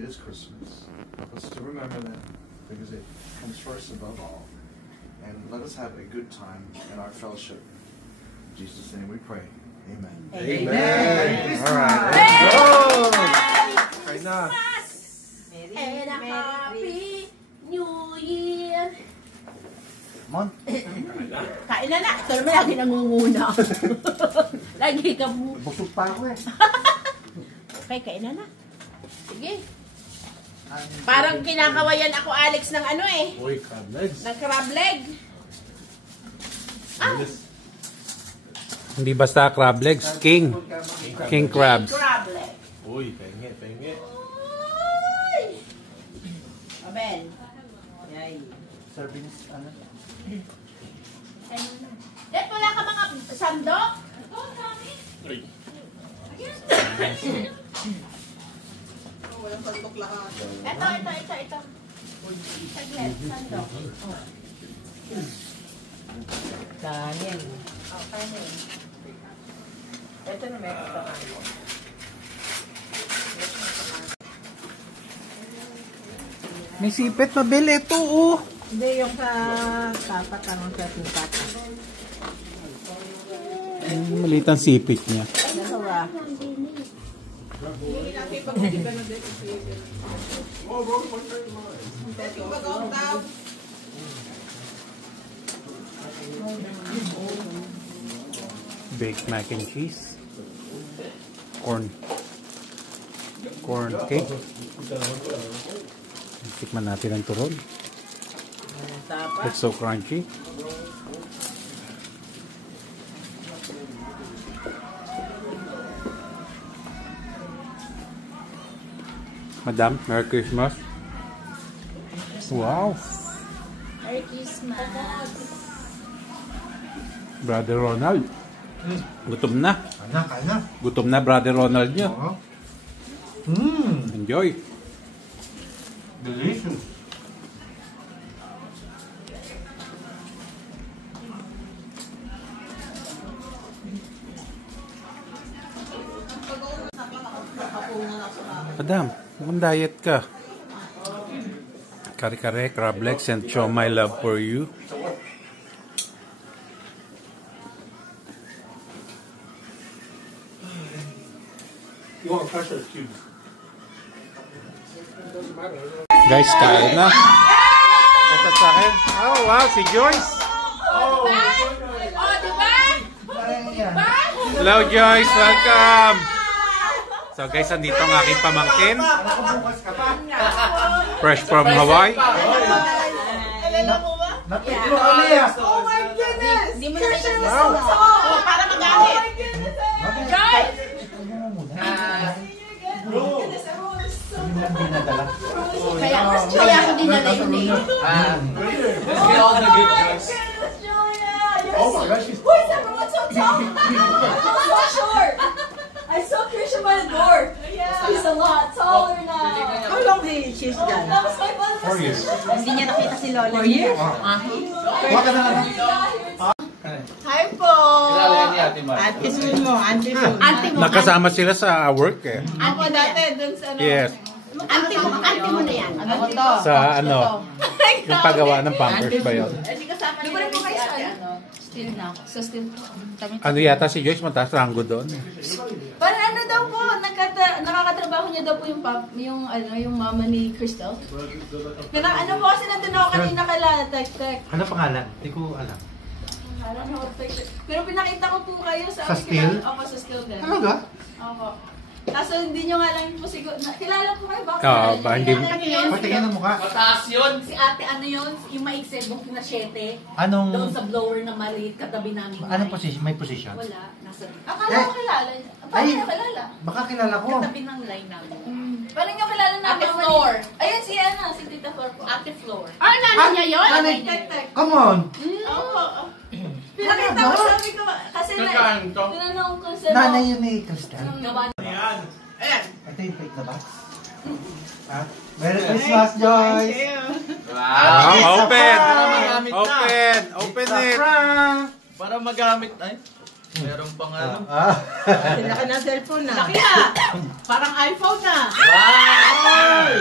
it is Christmas. Help us to remember that because it comes first above all. And let us have a good time in our fellowship. In Jesus' name we pray. Amen. Amen. Amen. All right. Right now. And a happy New Year. Come on. Kain na na. Ito naman lagi nangunguna. Lagi ka mo. Busog pa ako eh. Okay, kain na na. Sige. Parang kinakawayan ako, Alex, ng ano eh. Uy, crab legs. Ng crab leg. Ah. Hindi basta crab legs, king. King crabs. Crab leg. Uy, penge, penge. Uy! Abel. Yay. Servings, ano? Dad, wala ka mga sandok? Uy. Walang sandok lahat. Ito. Saglit, sandok. Kanin. Oh, kanin. Ito na may ito. May sipit na bel ito, oh. Hindi, yung sa tapat, anong sa tipat. Maliit ang sipit niya. Ano ba? Baked mac and cheese. Corn cake. Tikman natin ang turon. It's so crunchy. Madam, Merry Christmas. Wow. Merry Christmas. Brother Ronald. Gutom na. Kain na. Gutom na, Brother Ronald niya. Oo. Enjoy. Delicious. Madam, mag-diet ka. Kare-kare, crab legs, and show my love for you. You want pressure cubes? Guys, kain na. Ito sa akin. Oh, wow, si Joyce. Oh, diba? Hello, Joyce. Welcome. So, guys, andito ang aking pamangkin. Fresh from Hawaii. Napitlo kami ah. Oh my goodness! Hindi mo na oh, para magamit. Joy! Kaya ako dinala yun eh. Let's get all the good guys. Oh my gosh, she's... Wait, everyone's so tall! I'm so short! I saw Christian by the door. He's a lot taller now. How long she's done? That was my fun. 4 years. Hindi niya nakita si Lola. 4 years? Huwag ka na lang. Hi po! Auntie Moon mo, Auntie Moon. Auntie mo. Nakasama sila sa work eh. Ako dati dun sa ano. Yes. Auntie mo na yan. Ano to? Sa ano, yung paggawa ng Pampers ba yun? Hindi kasama niyo rin po kayo sa ano? Still na. So still Ano yata si Joyce, mataas rango doon. Parang ano daw po, nakakatrabaho niya daw po yung mama ni Crystal. Ano po kasi nandun ako kanina kala, tek. Ano pangalan? Hindi ko alam. Pero pinakita ko po kayo sa Still? Opo, sa Still din. Talaga? Opo. Kaso hindi nyo nga lang po siguro, kilala po kayo ba? Oo, ba, hindi mo. Patingin ang mukha. Mataas yun! Si ate, ano yun? Yung maikse, bukti na 7. Doon Anong... sa blower na maliit, katabi namin. Anong position? May position? Wala. Nasa... Akala ko kilala. Paano Ay. nyo kilala? Baka kilala ko. Katabi ng line namin. Paano nyo kilala na Ate mama Flor. ni- Ayun si ano, si Tita Flor po. Ate Floor. Ah, nanay niya yun? Nanay. Tek. Come on! Opo. Pinakita ko, sabi ko, kasi Kakaan to? tinanong ko sa Nanay yun ni Crystal. Gawa Ito yung fake na box. Ha? Merry Christmas, Joyce! Wow, open! Magamit na. Open It's a it! prank! Para magamit. Ay, meron pang ano. Laki ng cellphone na. Laki na! Parang iPhone na! Wow!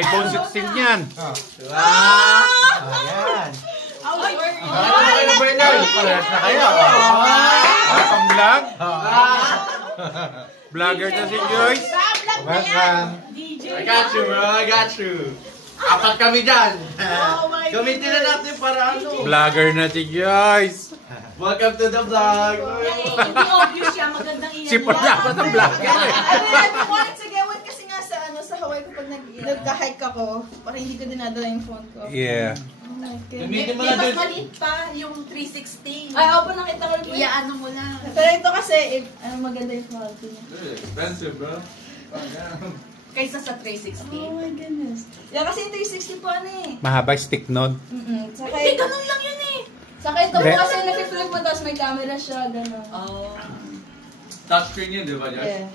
iPhone 16 yan. Ayan. Ano ba yun? Parehas na kayo. Pang-vlog. Vlogger na si Joyce. Welcome. I got you, bro. I got you. Apat kami dyan. Gamitin na natin para ano. Vlogger na si Joyce. Welcome to the vlog. Hindi obvious siya, magandang iyan. Sipot na ako ng vlogger eh. I've been wanting to get one kasi nga sa Hawaii kapag nagka-hike ako, para hindi ko dinadala yung phone ko. Yeah. Oh my God. Gamitin mo May na mas din. maliit pa, yung 360. Ay, opo, nakita ko rin. Iyaano mo lang. Pero ito kasi, maganda yung quality niya. Expensive, bro. Kaysa sa 360. Oh my goodness. Yeah, kasi yung 360 po ano eh. Mahaba stick node. Saka Hindi, ganun lang yun eh. Saka ito po kasi nafe-flip mo, tapos may camera siya, gano'n. Oh. Touchscreen yun, di ba, Josh? Yeah.